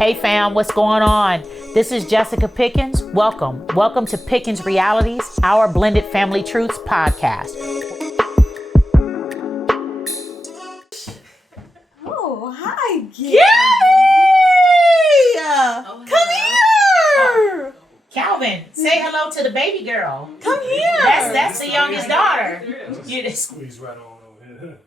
Hey fam, what's going on? This is Jessica Pickens. Welcome to Pickens Realities, our blended family truths podcast. Oh, hi, Yay! Come here! Calvin, say hello to the baby girl. Come here! That's the youngest daughter. You just Squeeze right on over here.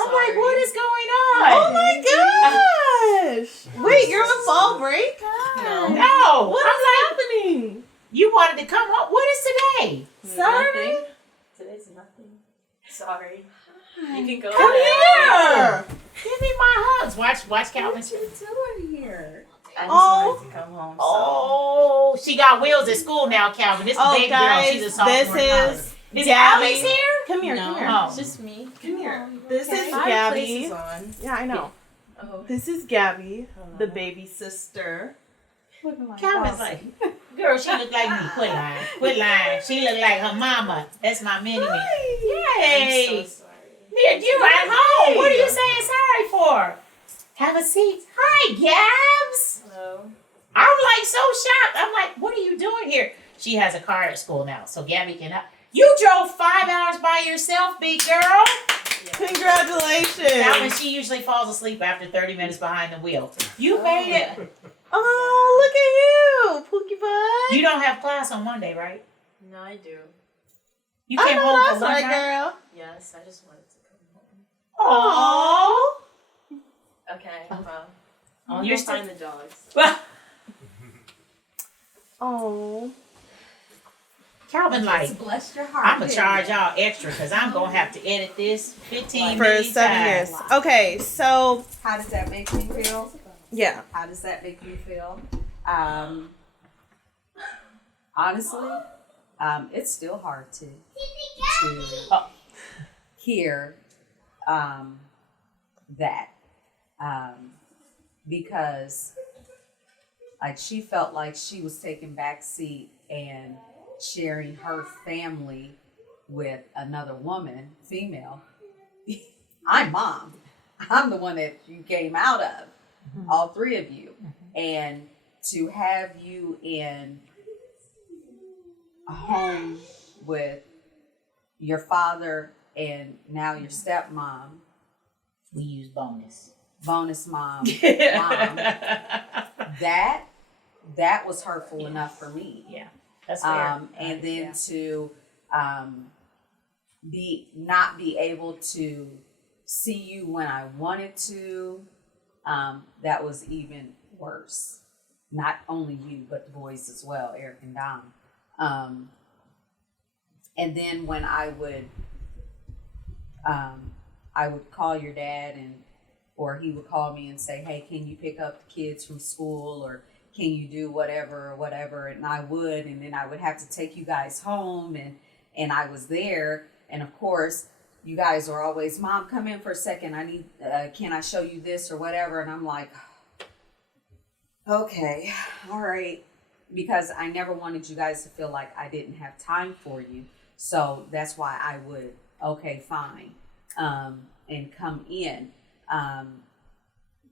I'm like, what is going on? Oh my gosh! Wait, you're on fall break? No. What is happening? You wanted to come home. What is today? Saturday? Today's nothing. Sorry. You can go Come here! Give me my hugs. Watch Calvin. What you doing here? I just wanted to come home. Oh, she got wheels at school now, Calvin. This is the big girl. She's a sophomore. This is Is Gabby. Alex here? Come here, No, come here. Oh. it's just me. Come here. This is Fireplace Gabby. is on. Yeah, I know. Oh. This is Gabby, the baby sister. Calvin's like, girl, she look like me. Quit lying. She look like her mama. That's my mini me. Yay. I'm so sorry. You at home. What are you saying sorry for? Have a seat. Hi, Gabs. Hello. I'm like so shocked. I'm like, what are you doing here? She has a car at school now, so Gabby can. You drove 5 hours by yourself, big girl. Yeah. Congratulations. Now when she usually falls asleep after 30 minutes behind the wheel. You made it. Oh, look at you, Pookie Bud. You don't have class on Monday, right? No, I do. You came home that's for one right, night? girl. Yes, I just wanted to come home. Aww. Okay, well. I'll You're go still- find the dogs. Oh. Calvin, like, Bless your heart. I'm going to charge y'all extra because I'm going to have to edit this 15 for million 7 years. times. Okay, so How does that make me feel? yeah. How does that make me feel? Honestly, it's still hard to hear that because like she felt like she was taking back seat and sharing her family with another woman, female. I'm mom. I'm the one that you came out of, all three of you. And to have you in a home with your father and now your stepmom, We use bonus. bonus mom, that was hurtful enough for me. Yeah, that's fair. And then to not be able to see you when I wanted to, that was even worse. Not only you, but the boys as well, Eric and Dom. And then when I would call your dad or he would call me and say, hey, can you pick up the kids from school, or can you do whatever, and I would, and then I would have to take you guys home, and I was there, and of course, you guys are always, Mom, come in for a second, I need, can I show you this or whatever, and I'm like, okay, all right, because I never wanted you guys to feel like I didn't have time for you, so that's why I would, okay, fine, and come in.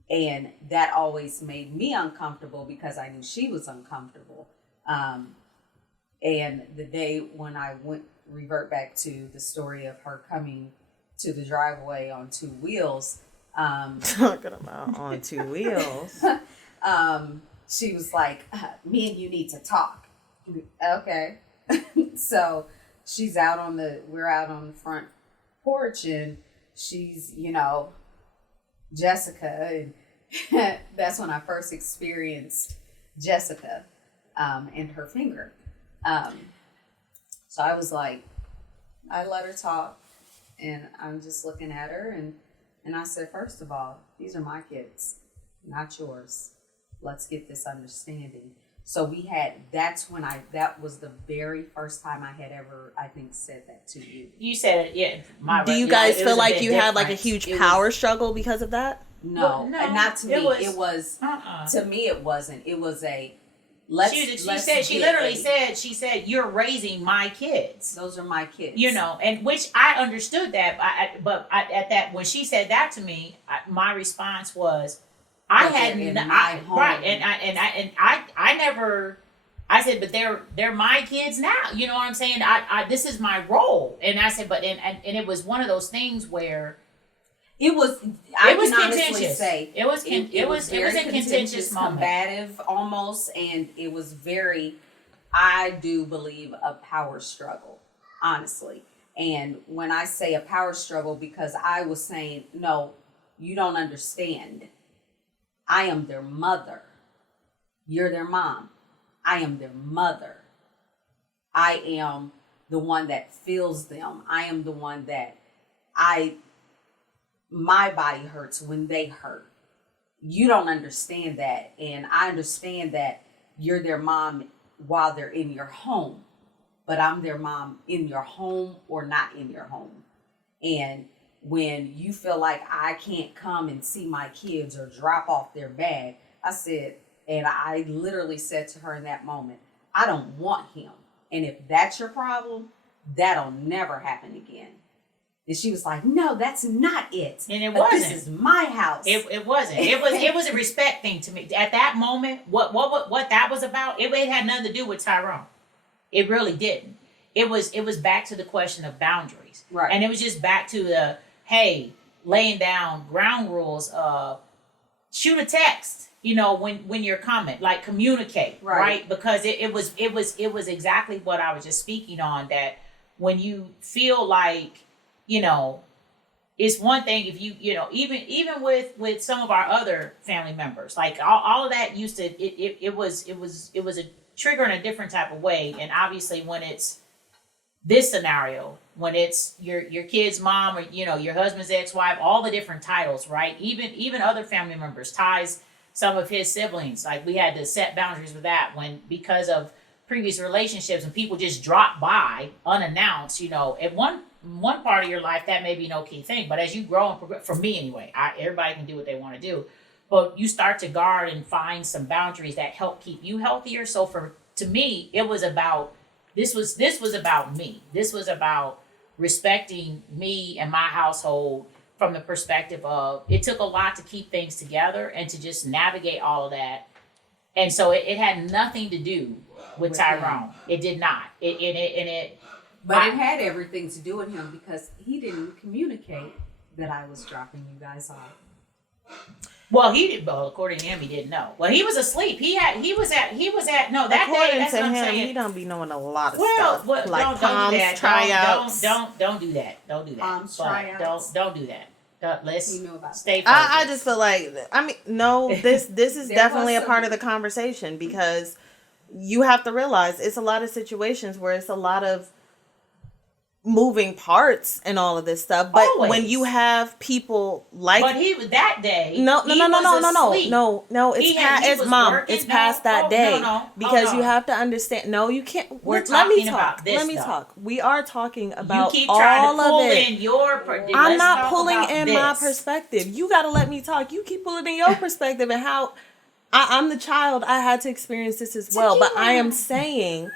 And that always made me uncomfortable because I knew she was uncomfortable. And the day when I revert back to the story of her coming to the driveway on two wheels. Talking about on two wheels. She was like, me and you need to talk. Okay. So we're out on the front porch, and she's, Jessica, and that's when I first experienced Jessica and her finger. So I was like, I let her talk, and I'm just looking at her, and I said, first of all, these are my kids, not yours. Let's get this understanding. So that was the very first time I had ever, I think, said that to you. You said it, yeah. Do you guys feel like you had like a huge power struggle because of that? No, No, and not to me. It was Uh-uh. to me. It wasn't. It was a she said, you're raising my kids. Those are my kids. And which I understood that, but at that, when she said that to me, my response was, I But had they're in n- my I- home. right, and I never. I said, but they're my kids now. You know what I'm saying? I this is my role, and I said, but and it was one of those things where It was. I it was can honestly contentious. Say It was a contentious moment. combative almost, and it was very. I do believe a power struggle, honestly. And when I say a power struggle, because I was saying, no, you don't understand. I am their mother. You're their mom. I am their mother. I am the one that feels them. I am the one that my body hurts when they hurt. You don't understand that. And I understand that you're their mom while they're in your home. But I'm their mom in your home or not in your home. And when you feel like I can't come and see my kids or drop off their bag, I said, and I literally said to her in that moment, I don't want him. And if that's your problem, that'll never happen again. And she was like, no, that's not it. And it But wasn't. This is my house. It wasn't. It was a respect thing to me. At that moment, what that was about, it had nothing to do with Tyrone. It really didn't. It was back to the question of boundaries. Right. And it was just back to the, hey, laying down ground rules of shoot a text, when you're coming, like communicate, right? Because it was exactly what I was just speaking on, that when you feel like, it's one thing if even with some of our other family members, like all of that used to, it was a trigger in a different type of way. And obviously when it's this scenario, when it's your kid's mom or your husband's ex-wife, all the different titles, right? Even other family members, ties some of his siblings, like we had to set boundaries with that because of previous relationships, and people just drop by unannounced. At one part of your life that may be no key thing, but as you grow and progress, for me anyway, everybody can do what they want to do, but you start to guard and find some boundaries that help keep you healthier. So to me, it was about this was about me. This was about respecting me and my household from the perspective of it took a lot to keep things together and to just navigate all of that. And so it had nothing to do with Tyrone. It did not. But it had everything to do with him because he didn't communicate that I was dropping you guys off. Well, he did. Well, according to him, he didn't know. Well, he was asleep. He was at. No, that according day. That's to what I'm him, saying. he don't be knowing a lot of Well, stuff. like like don't palms, do that. tryouts. Don't do that. Don't do that. Palms, But tryouts. Don't do that. Let's You know about stay focused. I just feel like no, this is There definitely was a part some- of the conversation, because you have to realize it's a lot of situations where it's a lot of moving parts and all of this stuff. But Always. when you have people like But he was that day. No, he was asleep. it's He had- past. he It's was mom. working. It's past No, that oh, day no. because Oh, no. you have to understand. No, you can't. We're Let me talking talk. about this Let me stuff. talk. We are talking You about keep trying all to pull of it. in your. I'm not pulling in my perspective. You got to let me talk. You keep pulling in your perspective and how I'm the child. I had to experience this as well. But I am saying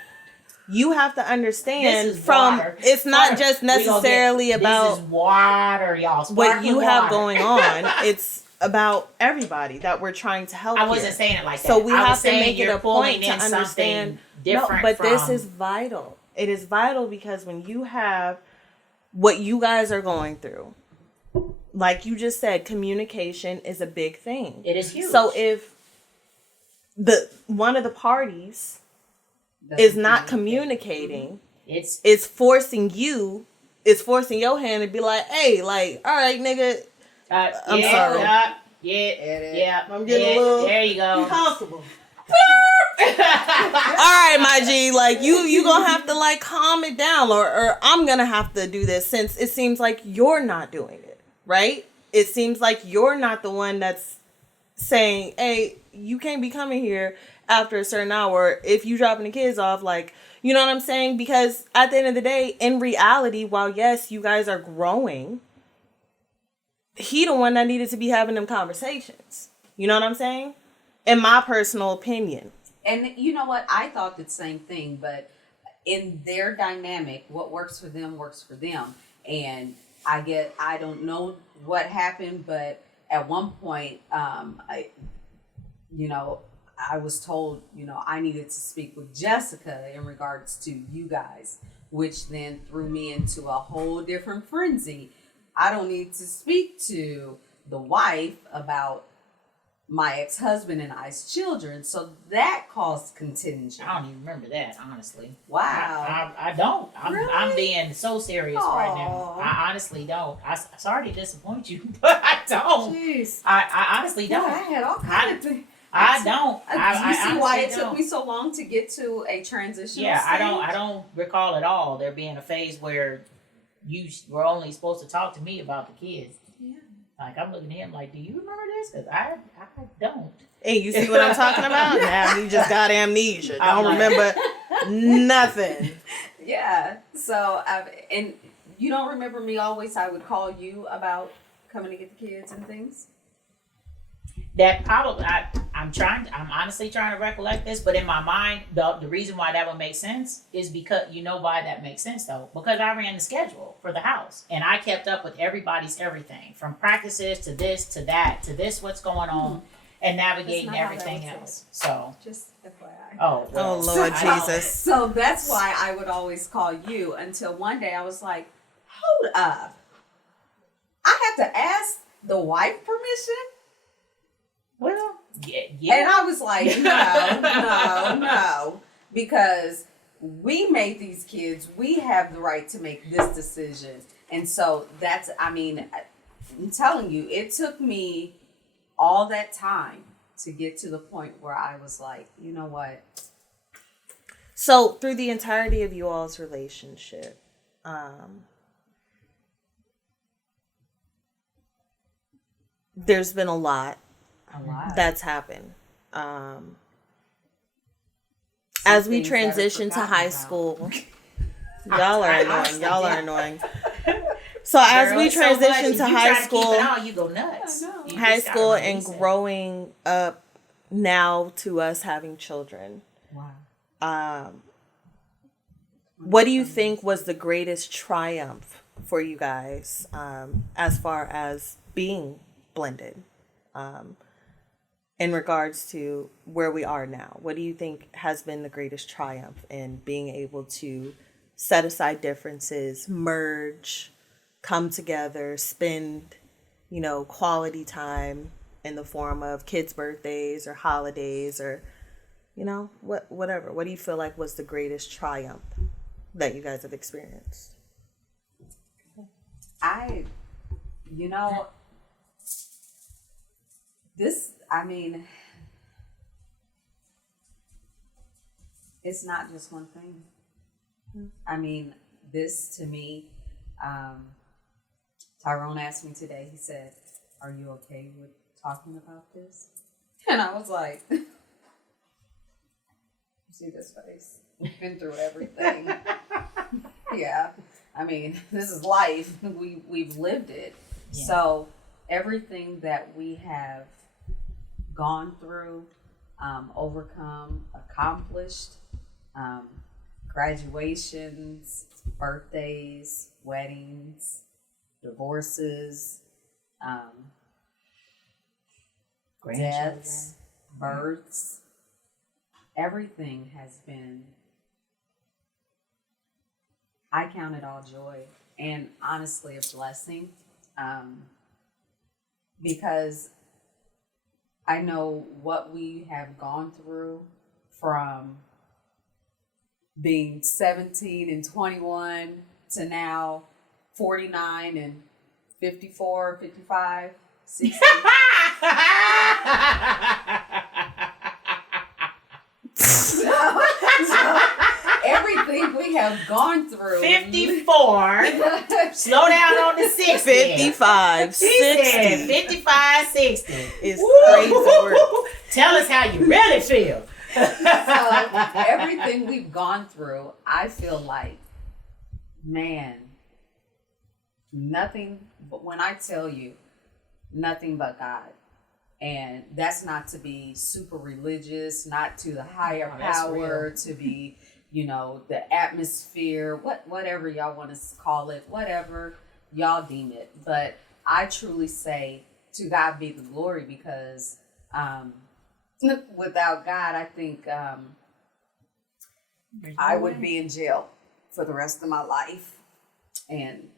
you have to understand This is from water. it's not Water. just We gonna necessarily get- about this is water, y'all. what Sparkling you have water. going on. It's about everybody that we're trying to help. I wasn't here. saying it like that. So we I was have to saying make it you're a pulling point to in something understand. different. But this from- is vital. It is vital because when you have what you guys are going through, like you just said, communication is a big thing. It is huge. So if one of the parties is not communicating, it's forcing your hand to be like, hey, like, all right, nigga, I'm sorry. Yeah. I'm getting a little There you go. uncomfortable. All right, my G, like you gonna have to like calm it down, or I'm gonna have to do this, since it seems like you're not doing it, right? It seems like you're not the one that's saying, hey, you can't be coming here after a certain hour if you dropping the kids off, like, you know what I'm saying? Because at the end of the day, in reality, while yes, you guys are growing, he the one that needed to be having them conversations. You know what I'm saying? In my personal opinion. And you know what? I thought the same thing, but in their dynamic, what works for them works for them. And I don't know what happened, but at one point, I was told, I needed to speak with Jessica in regards to you guys, which then threw me into a whole different frenzy. I don't need to speak to the wife about my ex-husband and I's children. So that caused contention. I don't even remember that, honestly. Wow. I don't. Really? I'm being so serious right now. I honestly don't. I'm sorry to disappoint you, but I don't. Jeez. I honestly don't. I had all kinds of things. I don't. Do you see why it don't. took me so long to get to a transitional Yeah, stage? I don't recall at all there being a phase where you were only supposed to talk to me about the kids. Yeah. Like, I'm looking at him like, do you remember this? Because I don't. Hey, you see what I'm talking about? Now you just got amnesia. Don't remember nothing. Yeah. So, and you don't remember me always, I would call you about coming to get the kids and things? That probably, I'm honestly trying to recollect this, but in my mind, the reason why that would make sense is because, you know why that makes sense though? Because I ran the schedule for the house and I kept up with everybody's everything from practices to this, to that, to this, what's going on and navigating everything else. So, Just FYI. oh Lord Jesus. So that's why I would always call you until one day I was like, hold up. I have to ask the wife permission? Well, yeah. And I was like, no, because we made these kids. We have the right to make this decision. And so I'm telling you, it took me all that time to get to the point where I was like, you know what? So through the entirety of you all's relationship, there's been a lot that's happened. As we transition to high school, y'all are annoying. So as we transition to high school, you go nuts. High school and growing up now to us having children. Wow. What do you think was the greatest triumph for you guys as far as being blended? In regards to where we are now, what do you think has been the greatest triumph in being able to set aside differences, merge, come together, spend, quality time in the form of kids' birthdays or holidays or, whatever. What do you feel like was the greatest triumph that you guys have experienced? It's not just one thing. This to me, Tyrone asked me today, he said, are you okay with talking about this? And I was like, you see this face? We've been through everything. Yeah. This is life. We've lived it. Yeah. So everything that we have gone through, overcome, accomplished, graduations, birthdays, weddings, divorces, deaths, births, everything has been, I count it all joy and honestly a blessing, because I know what we have gone through from being 17 and 21 to now 49 and 54, 55, 60. so everything we have gone through. 54. Slow down on the 60. 55, 60. 55, 60. It's crazy work. Tell us how you really feel. So everything we've gone through, I feel like, man, nothing but when I tell you, nothing but God. And that's not to be super religious, not to the higher power, to be, the atmosphere, whatever y'all want to call it, whatever y'all deem it. But I truly say to God be the glory, because without God, I think I would be in jail for the rest of my life. And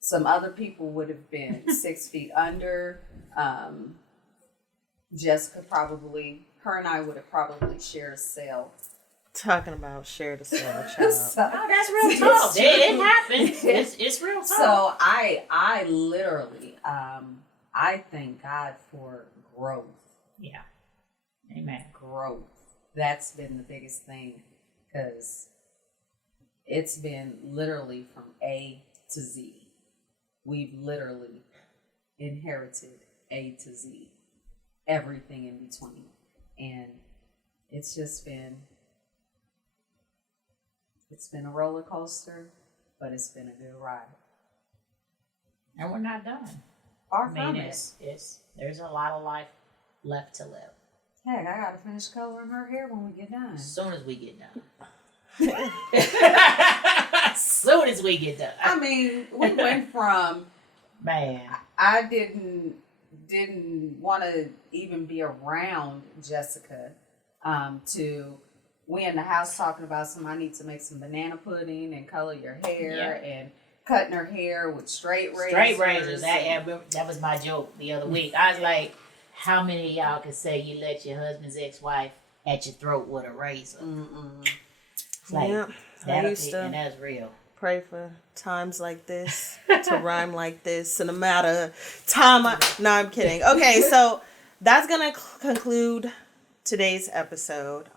some other people would have been 6 feet under. Jessica her and I would have probably shared a cell. Talking about share the cell, child. Oh, that's real talk. It happens. It's real talk. So I literally, I thank God for growth. Yeah. Amen. Growth. That's been the biggest thing, because it's been literally from A to Z. We've literally inherited A to Z, everything in between. And it's just been, it's been a roller coaster, but it's been a good ride. And we're not done. Far from it. There's a lot of life left to live. Heck, I gotta finish coloring her hair when we get done. As soon as we get done. As soon as we get done. I mean, we went from, man, I didn't want to even be around Jessica, to we in the house talking about I need to make some banana pudding and color your hair, and cutting her hair with straight razors. Straight razors. That was my joke the other week. I was like, how many of y'all can say you let your husband's ex-wife at your throat with a razor? It's like, I used to and that's real. Pray for times like this to rhyme like this in a matter of time. No, I'm kidding. Okay, so that's gonna conclude today's episode.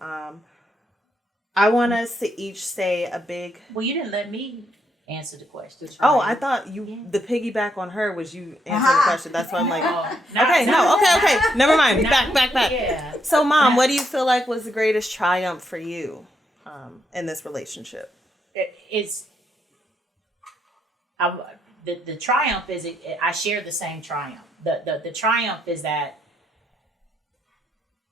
I want us to each say a big. Well, you didn't let me answer the question. Oh, I thought the piggyback on her was you answering the question. That's why I'm like, okay. Never mind. Back. Yeah. So, Mom, what do you feel like was the greatest triumph for you in this relationship? The triumph is I share the same triumph. The triumph is that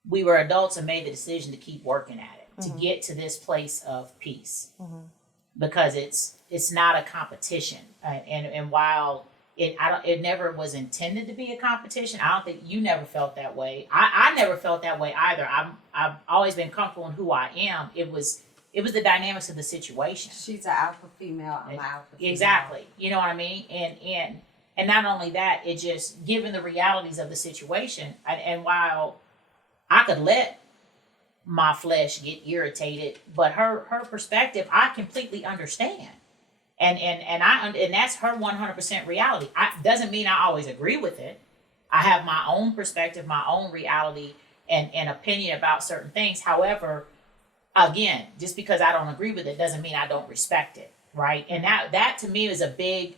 we were adults and made the decision to keep working at it, to get to this place of peace, because it's not a competition, and while it never was intended to be a competition, I don't think you never felt that way. I never felt that way either. I've always been comfortable in who I am. It was the dynamics of the situation. She's an alpha female. I'm an alpha female. Exactly. You know what I mean? And not only that, it just given the realities of the situation, and while I could let my flesh get irritated, but her perspective, I completely understand. And that's her 100% reality. Doesn't mean I always agree with it. I have my own perspective, my own reality, and opinion about certain things. However, again, just because I don't agree with it doesn't mean I don't respect it, right? And that to me is a big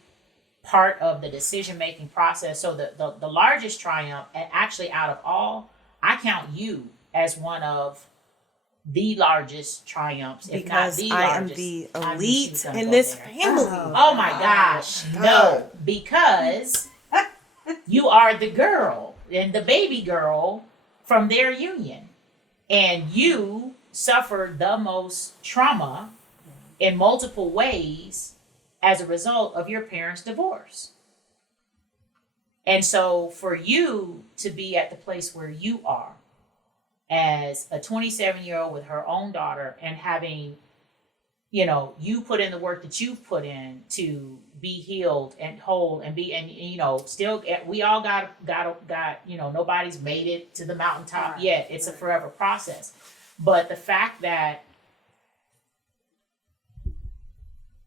part of the decision-making process. So the largest triumph, actually out of all, I count you as one of the largest triumphs, if because not the I largest. am the elite in this family. Oh my gosh, no, because you are the girl and the baby girl from their union, and you suffered the most trauma in multiple ways as a result of your parents' divorce. And so for you to be at the place where you are as a 27-year-old with her own daughter, and having, you put in the work that you've put in to be healed and whole and still, we all got, nobody's made it to the mountaintop yet. It's a forever process. But the fact that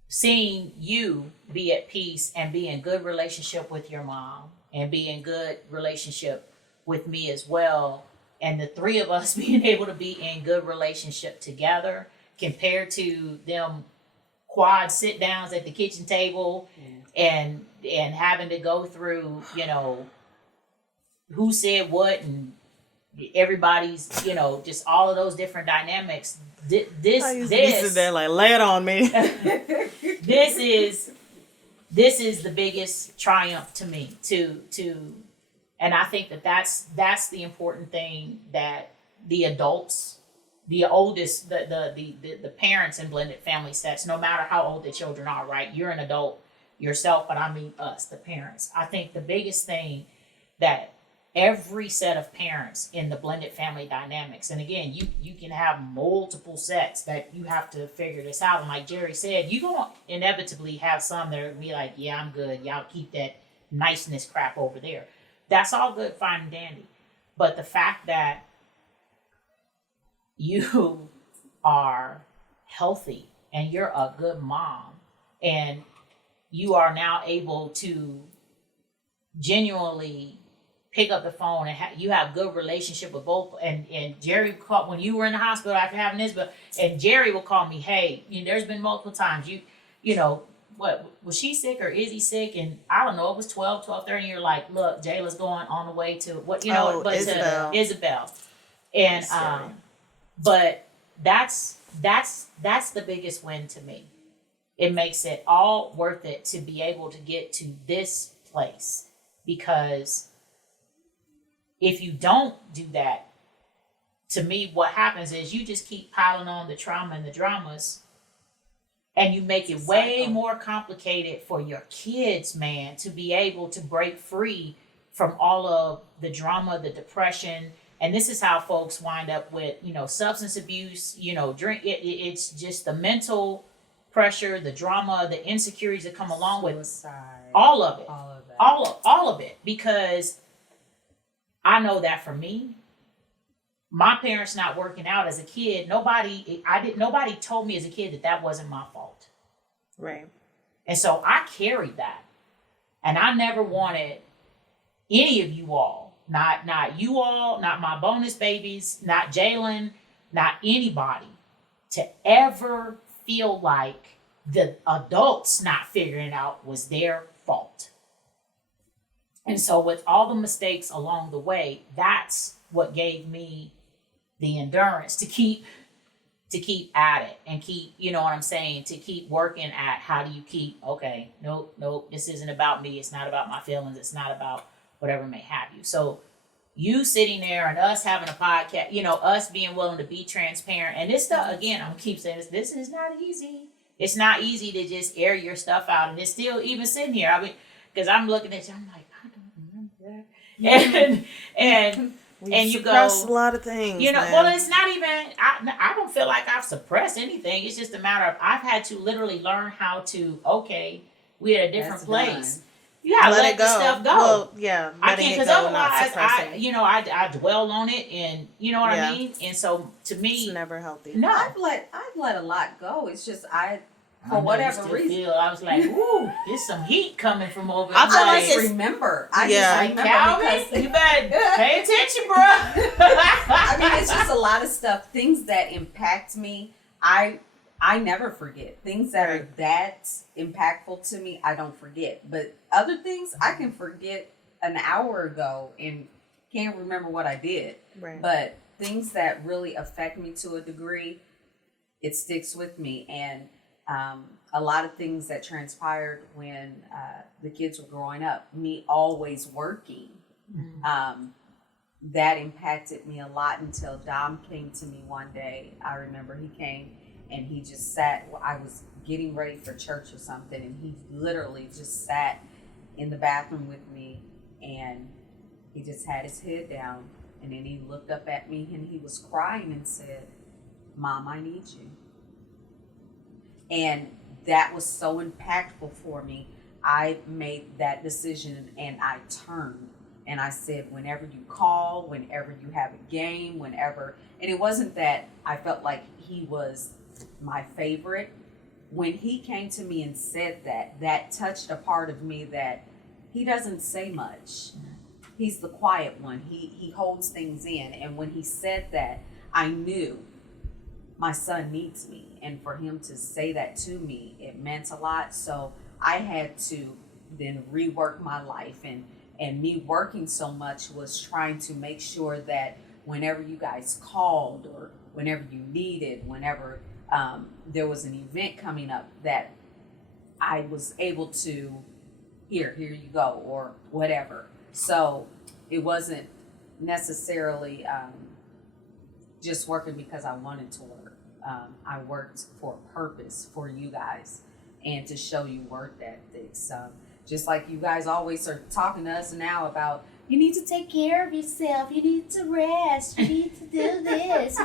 seeing you be at peace and be in good relationship with your mom and be in good relationship with me as well, and the three of us being able to be in good relationship together, compared to them quad sit downs at the kitchen table and having to go through, who said what, and everybody's, just all of those different dynamics. This there like, lay it on me. this is the biggest triumph to me, and I think that's the important thing, that the adults, the oldest, the parents in blended family sets, no matter how old the children are, right? You're an adult. yourself, but I mean us, the parents. I think the biggest thing that every set of parents in the blended family dynamics, and again, you can have multiple sets that you have to figure this out. And like Jeri said, you're going to inevitably have some that are going to be like, yeah, I'm good. Y'all keep that niceness crap over there. That's all good, fine, and dandy. But the fact that you are healthy and you're a good mom and you are now able to genuinely pick up the phone and you have good relationship with both. And Jeri called when you were in the hospital after having this, and Jeri will call me, hey, there's been multiple times you know, what was she sick or is he sick? And I don't know, it was 12:30. You're like, look, Jayla's going on the way to what, Isabel. to Isabel. And but that's the biggest win to me. It makes it all worth it to be able to get to this place, because if you don't do that, to me, what happens is you just keep piling on the trauma and the dramas, and you make it way more complicated for your kids, man, to be able to break free from all of the drama, the depression. And this is how folks wind up with, substance abuse, drink. It's just the mental pressure, the drama, the insecurities that come along with all of it. All of it. Because I know that for me, my parents not working out as a kid, nobody told me as a kid that wasn't my fault. Right. And so I carried that. And I never wanted any of you all, not you all, not my bonus babies, not Jalen, not anybody, to ever feel like the adults not figuring it out was their fault. And so with all the mistakes along the way, that's what gave me the endurance to keep at it and keep, to keep working at how do you keep, okay, nope, this isn't about me. It's not about my feelings. It's not about whatever may have you. So you sitting there and us having a podcast, us being willing to be transparent. And this stuff, again, I'm gonna keep saying this is not easy. It's not easy to just air your stuff out. And it's still even sitting here. I mean, because I'm looking at you, I'm like, I don't remember that. And you go, suppressed a lot of things. Well, it's not even, I don't feel like I've suppressed anything. It's just a matter of, I've had to literally learn how to, okay, we're at a different place. You gotta let the stuff go. Well, yeah, I can't, because otherwise, I dwell on it, and you know what I mean. And so, to me, it's never healthy. No, I've let a lot go. It's just for whatever reason, I was like, "Ooh, there's some heat coming from over." I feel like I remember. Calvin, you better pay attention, bro. I mean, it's just a lot of stuff. Things that impact me, I never forget. Things that are that impactful to me, I don't forget. But other things, I can forget an hour ago and can't remember what I did. Right. But things that really affect me to a degree, it sticks with me. And a lot of things that transpired when the kids were growing up, me always working, that impacted me a lot until Dom came to me one day. I remember he came and he just sat. I was getting ready for church or something, and he literally just sat in the bathroom with me, and he just had his head down, and then he looked up at me and he was crying and said, "Mom, I need you." And that was so impactful for me. I made that decision and I turned and I said, whenever you call, whenever you have a game, whenever, and it wasn't that I felt like he was my favorite. When he came to me and said that touched a part of me that he doesn't say much. He's the quiet one. He holds things in. And when he said that, I knew my son needs me. And for him to say that to me, it meant a lot. So I had to then rework my life. And me working so much was trying to make sure that whenever you guys called or whenever you needed, whenever there was an event coming up, that I was able to, here you go, or whatever. So it wasn't necessarily just working because I wanted to work. I worked for a purpose for you guys. and to show you work ethics. Just like you guys always are talking to us now about, you need to take care of yourself, you need to rest, you need to do this.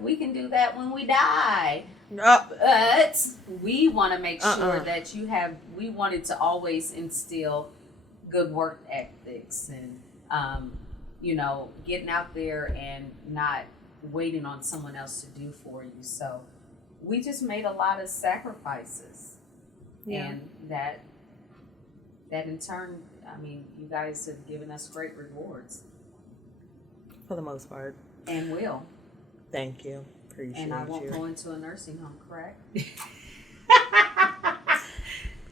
We can do that when we die. But we want to make sure that we wanted to always instill good work ethics and, getting out there and not waiting on someone else to do for you. So we just made a lot of sacrifices. Yeah. And that in turn, you guys have given us great rewards. For the most part. And will. Thank you. Appreciate you. And I won't go into a nursing home, correct?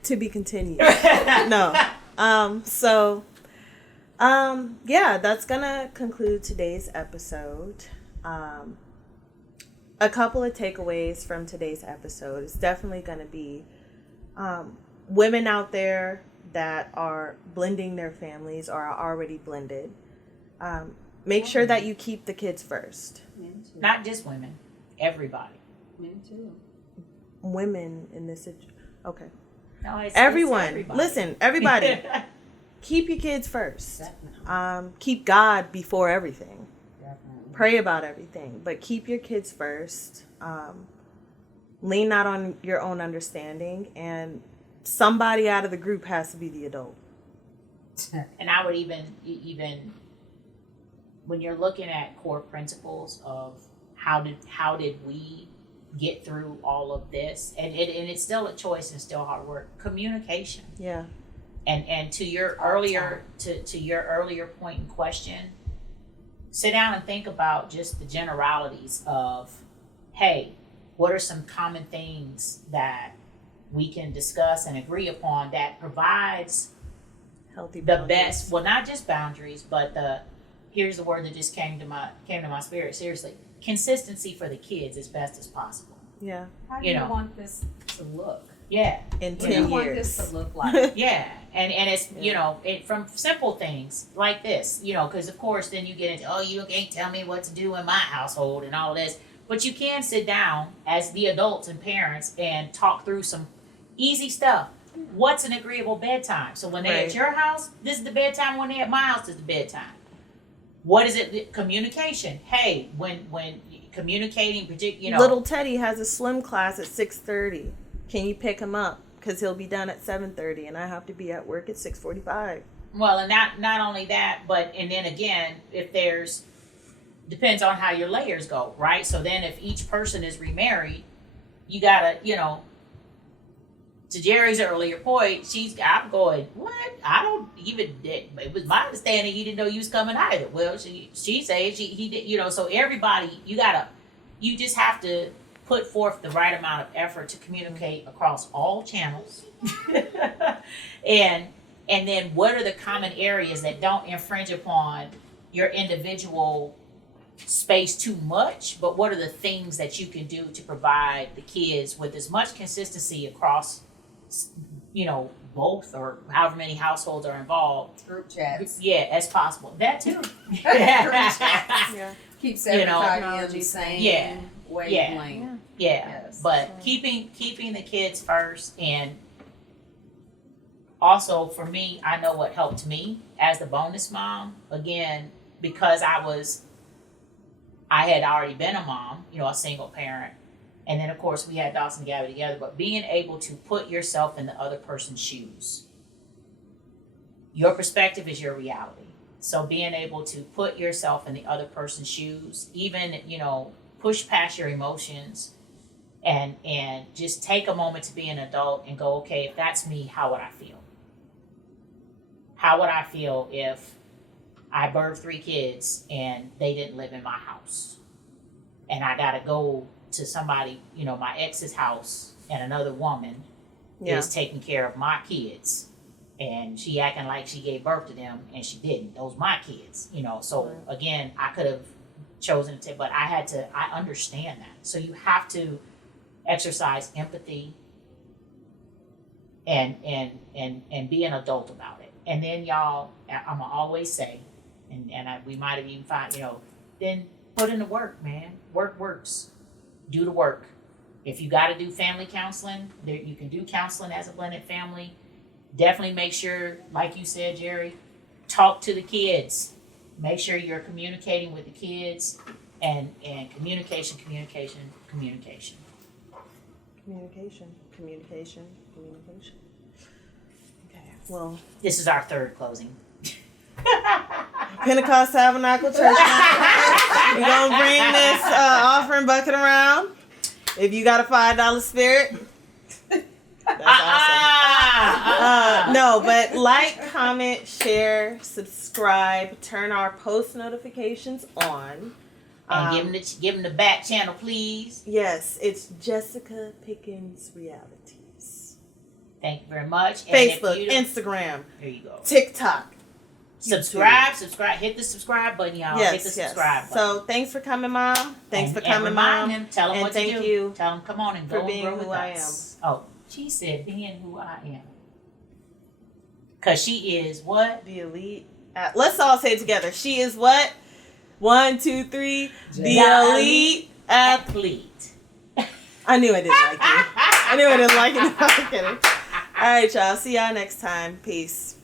To be continued. No. That's gonna conclude today's episode. A couple of takeaways from today's episode is definitely gonna be women out there that are blending their families or are already blended. Make sure that you keep the kids first. Not just women, everybody. Men too. Women in this situation. Okay. No, everyone. Listen, everybody. Keep your kids first. Keep God before everything. Definitely. Pray about everything, but keep your kids first. Lean not on your own understanding, and somebody out of the group has to be the adult. And I would even when you're looking at core principles of how did we get through all of this, and it's still a choice and still hard work. Communication. Yeah. And to your earlier point in question, sit down and think about just the generalities of, hey, what are some common things that we can discuss and agree upon that provides healthy the boundaries. best, well, not just boundaries, but here's the word that just came to my spirit, seriously, consistency for the kids as best as possible. Yeah. How do you want this to look? Yeah. In 10 What do you want years. this to look like? Yeah. And it's, from simple things like this, because of course then you get into, oh, you can't tell me what to do in my household and all this. But you can sit down as the adults and parents and talk through some easy stuff. What's an agreeable bedtime? So when they're at your house, this is the bedtime. When they're at my house, this is the bedtime. What is it? Communication. Hey, when communicating, Little Teddy has a swim class at 6:30. Can you pick him up? Because he'll be done at 7:30, and I have to be at work at 6:45. Well, and not only that, and then again, if there's, depends on how your layers go, right? So then if each person is remarried, you gotta, to Jerry's earlier point, I'm going, what? I don't even, it was my understanding he didn't know you was coming either. Well, she said he did, so everybody, you just have to put forth the right amount of effort to communicate across all channels. and then what are the common areas that don't infringe upon your individual space too much, but what are the things that you can do to provide the kids with as much consistency across, both or however many households are involved. Group chats. Yeah, as possible. That too. Group chats. Yeah. Keeps everybody in the same wavelength. Yeah. Yes. But keeping the kids first, and also for me, I know what helped me as the bonus mom, again, because I had already been a mom, a single parent. And then, of course, we had Dawson and Gabby together. But being able to put yourself in the other person's shoes. Your perspective is your reality. So being able to put yourself in the other person's shoes, even, push past your emotions and just take a moment to be an adult and go, okay, if that's me, how would I feel? How would I feel if I birthed 3 kids and they didn't live in my house? And I got to go to somebody, my ex's house, and another woman is taking care of my kids, and she acting like she gave birth to them, and she didn't. Those my kids, So again, I could have chosen to, but I understand that. So you have to exercise empathy and be an adult about it. And then y'all, I'm gonna always say, we might have even found, then put in the work, man. Work works. Do the work. If you got to do family counseling, there you can do counseling as a blended family. Definitely make sure, like you said, Jeri, talk to the kids. Make sure you're communicating with the kids, and communication. Okay, well, This is our third closing. Pentecost Tabernacle Church. We're gonna bring this offering bucket around. If you got a $5 spirit, that's awesome. No, but like, comment, share, subscribe, turn our post notifications on. And give them the back channel, please. Yes, it's Jessica Pickens Realities. Thank you very much. And Facebook, Instagram, there you go. TikTok. Subscribe, hit the subscribe button, y'all. Yes, hit the subscribe button. So thanks for coming, Mom. Thanks for coming, remind Mom. them, tell them and what thank to do. you Tell them, come on and for go being and grow who with I us. Oh, she said being who I am. Because she is what? The elite. Let's all say it together. She is what? 1, 2, 3. The elite athlete. I knew I didn't like you. I knew I didn't like you. I'm kidding. All right, y'all. See y'all next time. Peace.